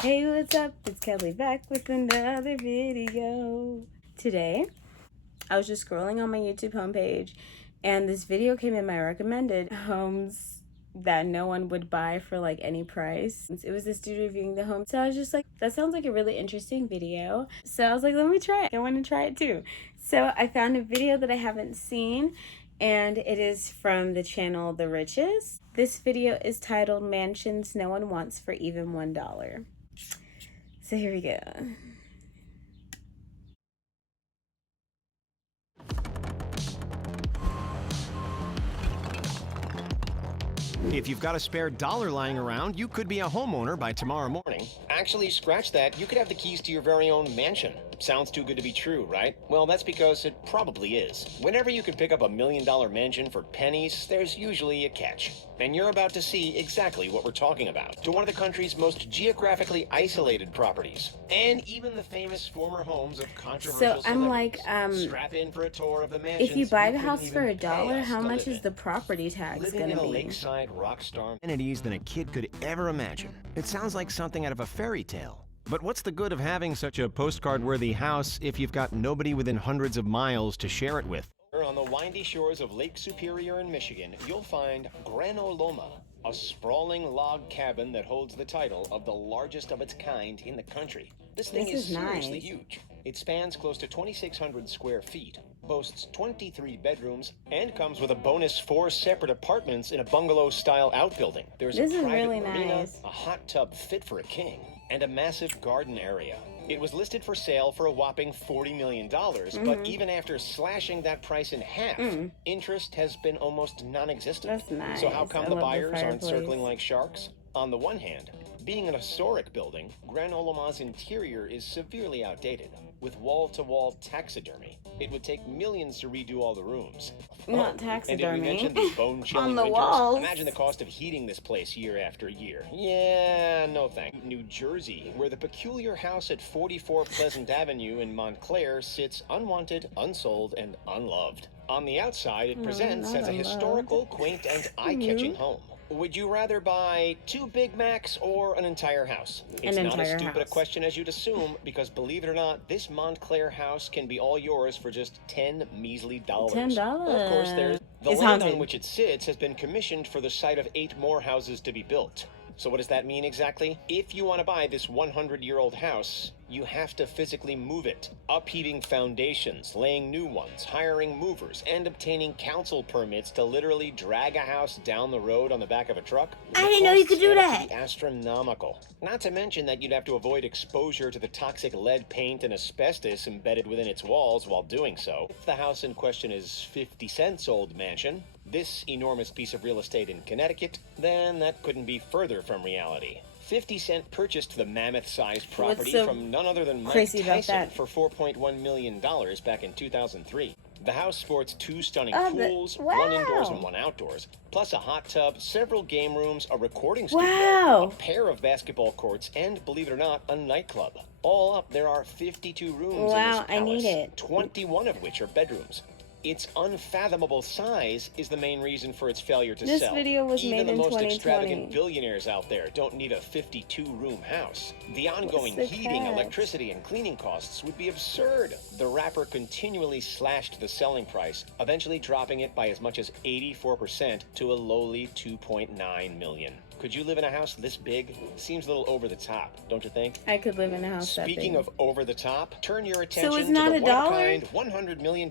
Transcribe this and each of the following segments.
Hey, what's up? It's Kelly back with another video. Today, I was just scrolling on my YouTube homepage and this video came in my recommended homes that no one would buy for like any price. It was this dude reviewing the home. So I was just like, that sounds like a really interesting video. So I was like, let me try it. I want to try it too. So I found a video that I haven't seen and it is from the channel The Riches. This video is titled Mansions No One Wants for Even $1. So here we go. If you've got a spare dollar lying around, you could be a homeowner by tomorrow morning. Actually, scratch that. You could have the keys to your very own mansion. Sounds too good to be true, right? Well, that's because it probably is. Whenever you can pick up $1 million mansion for pennies, there's usually a catch. And you're about to see exactly what we're talking about. To one of the country's most geographically isolated properties. And even the famous former homes of controversial So I'm like, strap in for a tour of the mansions. if you buy the house for $1, how much is the property tax Living gonna in a be? lakeside rock star Amenities than a kid could ever imagine. It sounds like something out of a fairy tale. But what's the good of having such a postcard-worthy house if you've got nobody within hundreds of miles to share it with? On the windy shores of Lake Superior in Michigan, you'll find LEMME, a sprawling log cabin that holds the title of the largest of its kind in the country. This thing is seriously nice. huge. It spans close to 2,600 square feet, boasts 23 bedrooms, and comes with a bonus 4 separate apartments in a bungalow-style outbuilding. There's This a is private really marina, nice. a hot tub fit for a king, and a massive garden area. It was listed for sale for a whopping $40 million, but even after slashing that price in half, interest has been almost non-existent. That's nice. So how come I the love the buyers aren't fireplace. circling like sharks? On the one hand, being an historic building, Granolema's interior is severely outdated. With wall-to-wall taxidermy, it would take millions to redo all the rooms. Not And taxidermy. did we mention the bone-chilling On the winters? walls. Imagine the cost of heating this place year after year. Yeah, no thanks. New Jersey, where the peculiar house at 44 Pleasant Avenue in Montclair sits unwanted, unsold, and unloved. On the outside, it presents not as a unloved. historical, quaint, and eye-catching home. Would you rather buy 2 Big Macs or an entire house? It's not as entire stupid a house. question as you'd assume, because believe it or not, this Montclair house can be all yours for just $10 measly. $10. Of course, there's the It's land haunted. on which it sits has been commissioned for the site of 8 more houses to be built. So what does that mean exactly? If you want to buy this 100-year-old house, you have to physically move it, upheaving foundations, laying new ones, hiring movers, and obtaining council permits to literally drag a house down the road on the back of a truck. I didn't know you could do The costs add up to that. be astronomical. Not to mention that you'd have to avoid exposure to the toxic lead paint and asbestos embedded within its walls while doing so. If the house in question is 50 cents old mansion, this enormous piece of real estate in Connecticut, then that couldn't be further from reality. 50 Cent purchased the mammoth-sized property so from none other than Mike crazy about Tyson that? for $4.1 million back in 2003. The house sports 2 stunning Oh, pools, wow. 1 indoors and 1 outdoors, plus a hot tub, several game rooms, a recording studio, Wow. a pair of basketball courts, and, believe it or not, a nightclub. All up, there are 52 rooms in this Wow, palace, I need it. 21 of which are bedrooms. Its unfathomable size is the main reason for its failure to This sell. video was Even made the in most 2020. extravagant billionaires out there don't need a 52-room house. The ongoing the heating, catch? electricity, and cleaning costs would be absurd. The rapper continually slashed the selling price, eventually dropping it by as much as 84% to a lowly $2.9 million. Could you live in a house this big? Seems a little over the top, don't you think? I could live in a house that Speaking big. of over the top, turn your attention it's to not the a dollar? one-of-a-kind $100 million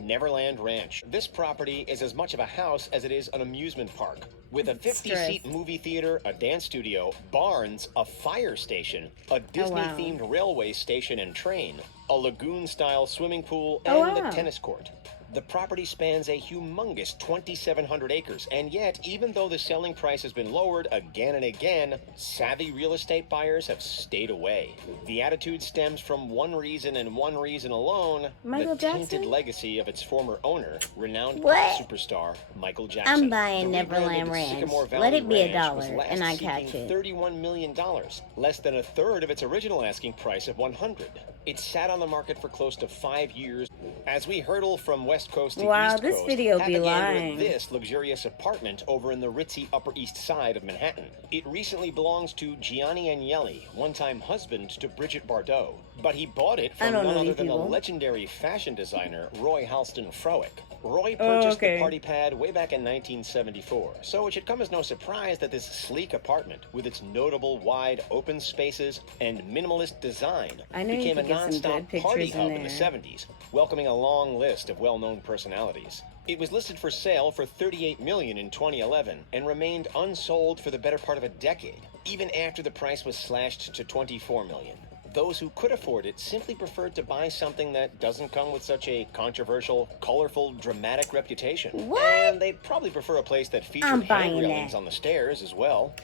Neverland Ranch. This property is as much of a house as it is an amusement park. With a 50-seat movie theater, a dance studio, barns, a fire station, a Disney-themed railway station and train, a lagoon-style swimming pool, and a tennis court. The property spans a humongous 2,700 acres, and yet, even though the selling price has been lowered again and again, savvy real estate buyers have stayed away. The attitude stems from one reason and one reason alone: Michael the tainted Jackson? legacy of its former owner, renowned What? pop superstar Michael Jackson. I'm buying The Neverland rebranded Ranch. Sycamore Let it be Valley Ranch was $1 last and I seeking catch it. $31 million, less than a third of its original asking price of $100. It sat on the market for close to 5 years. As we hurdle from West Coast to Wow, East this Coast, video have be a gander lying. at this luxurious apartment over in the ritzy Upper East Side of Manhattan. It recently belongs to Gianni Agnelli, one-time husband to Brigitte Bardot, but he bought it I from don't none know other these than the people. legendary fashion designer Roy Halston Frowick. Roy Oh, purchased the okay. party pad way back in 1974, so it should come as no surprise that this sleek apartment, with its notable wide open spaces and minimalist design, I know you became a could get some non-stop good party pictures in hub in the there. 70s, welcoming a long list of well-known personalities. It was listed for sale for $38 million in 2011 and remained unsold for the better part of a decade, even after the price was slashed to $24 million. Those who could afford it simply preferred to buy something that doesn't come with such a controversial, colorful, dramatic reputation. What? And they'd probably prefer a place that featured I'm hand buying railings that. on the stairs as well.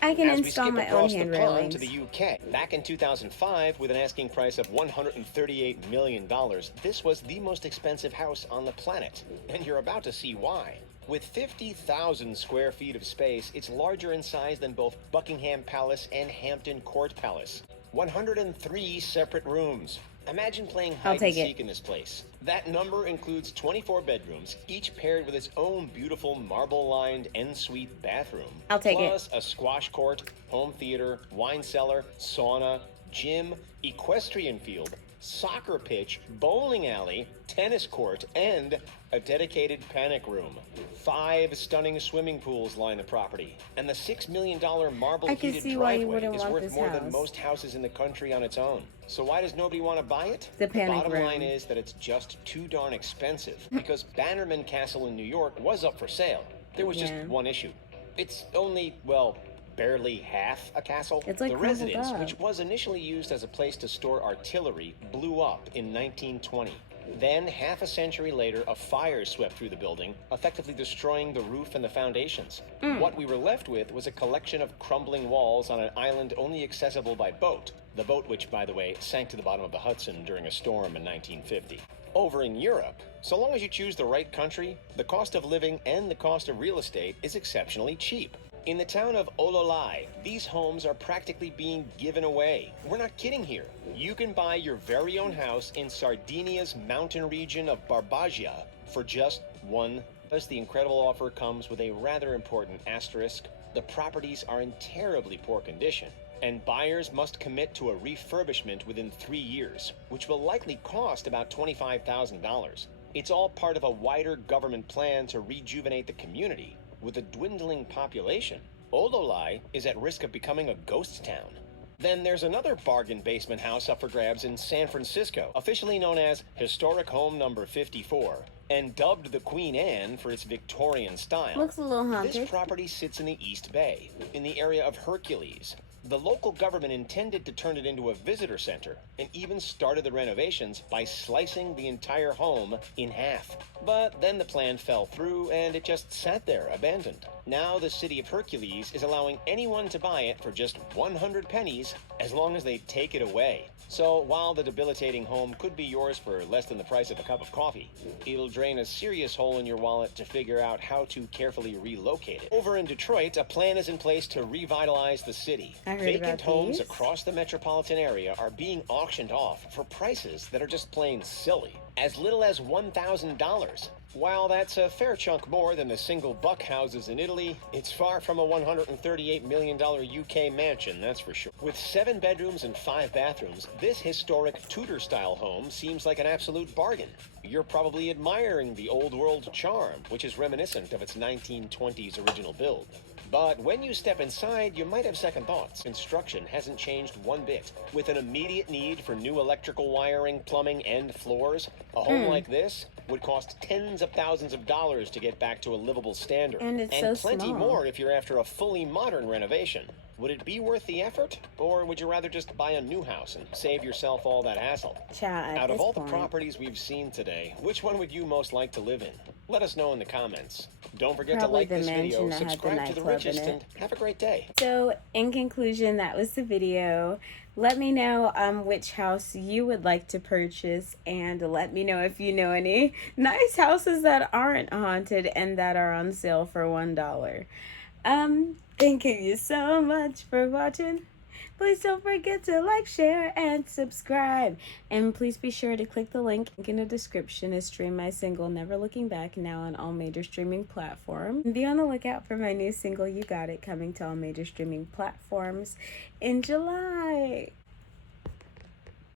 I can As we install skip my own across the hand pond railings. to the UK, back in 2005, with an asking price of $138 million, this was the most expensive house on the planet. And you're about to see why. With 50,000 square feet of space, it's larger in size than both Buckingham Palace and Hampton Court Palace. 103 separate rooms. Imagine playing I'll hide and take it. seek in this place. That number includes 24 bedrooms, each paired with its own beautiful marble-lined ensuite bathroom. I'll take it. Plus a squash court, home theater, wine cellar, sauna, gym, equestrian field, soccer pitch, bowling alley, tennis court, and a dedicated panic room. 5 stunning swimming pools line the property, and the $6 million marble-heated see why you driveway wouldn't is want worth this more than house. most houses in the country on its own. So why does nobody want to buy it? The panic bottom room. line is that it's just too darn expensive, because Bannerman Castle in New York was up for sale. There was just Yeah. one issue. It's only, well, barely half a castle. It's like the crumpled residence, up. which was initially used as a place to store artillery, blew up in 1920. Then, half a century later, a fire swept through the building, effectively destroying the roof and the foundations. What we were left with was a collection of crumbling walls on an island only accessible by boat. The boat which, by the way, sank to the bottom of the Hudson during a storm in 1950. Over in Europe, so long as you choose the right country, the cost of living and the cost of real estate is exceptionally cheap. In the town of Ololai, these homes are practically being given away. We're not kidding here. You can buy your very own house in Sardinia's mountain region of Barbagia for just one. Thus, the incredible offer comes with a rather important asterisk. The properties are in terribly poor condition, and buyers must commit to a refurbishment within 3 years, which will likely cost about $25,000. It's all part of a wider government plan to rejuvenate the community. With a dwindling population, Ololai is at risk of becoming a ghost town. Then there's another bargain basement house up for grabs in San Francisco, officially known as Historic Home Number 54, and dubbed the Queen Anne for its Victorian style. Looks a little haunted. This property sits in the East Bay, in the area of Hercules. The local government intended to turn it into a visitor center and even started the renovations by slicing the entire home in half. But then the plan fell through and it just sat there, abandoned. Now the city of Hercules is allowing anyone to buy it for just 100 pennies as long as they take it away. So while the debilitating home could be yours for less than the price of a cup of coffee, it'll drain a serious hole in your wallet to figure out how to carefully relocate it. Over in Detroit, a plan is in place to revitalize the city. I heard Vacant about homes these. across the metropolitan area are being auctioned off for prices that are just plain silly. As little as $1,000. While that's a fair chunk more than the single buck houses in Italy, it's far from a $138 million UK mansion, that's for sure. With 7 bedrooms and 5 bathrooms, this historic Tudor-style home seems like an absolute bargain. You're probably admiring the old world charm, which is reminiscent of its 1920s original build. But when you step inside, you might have second thoughts. Construction hasn't changed one bit. With an immediate need for new electrical wiring, plumbing, and floors, a home like this would cost tens of thousands of dollars to get back to a livable standard. And it's so plenty small. more if you're after a fully modern renovation. Would it be worth the effort? Or would you rather just buy a new house and save yourself all that hassle? Child, at Out of this all point. the properties we've seen today, which one would you most like to live in? Let us know in the comments. Don't forget Probably to like the this video, mansion that had the subscribe to the nightclub in richest, it. and have a great day. So, in conclusion, that was the video. Let me know which house you would like to purchase, and let me know if you know any nice houses that aren't haunted and that are on sale for $1. Thank you so much for watching. Please don't forget to like, share, and subscribe. And please be sure to click the link in the description to stream my single Never Looking Back, now on all major streaming platforms. Be on the lookout for my new single You Got It, coming to all major streaming platforms in July.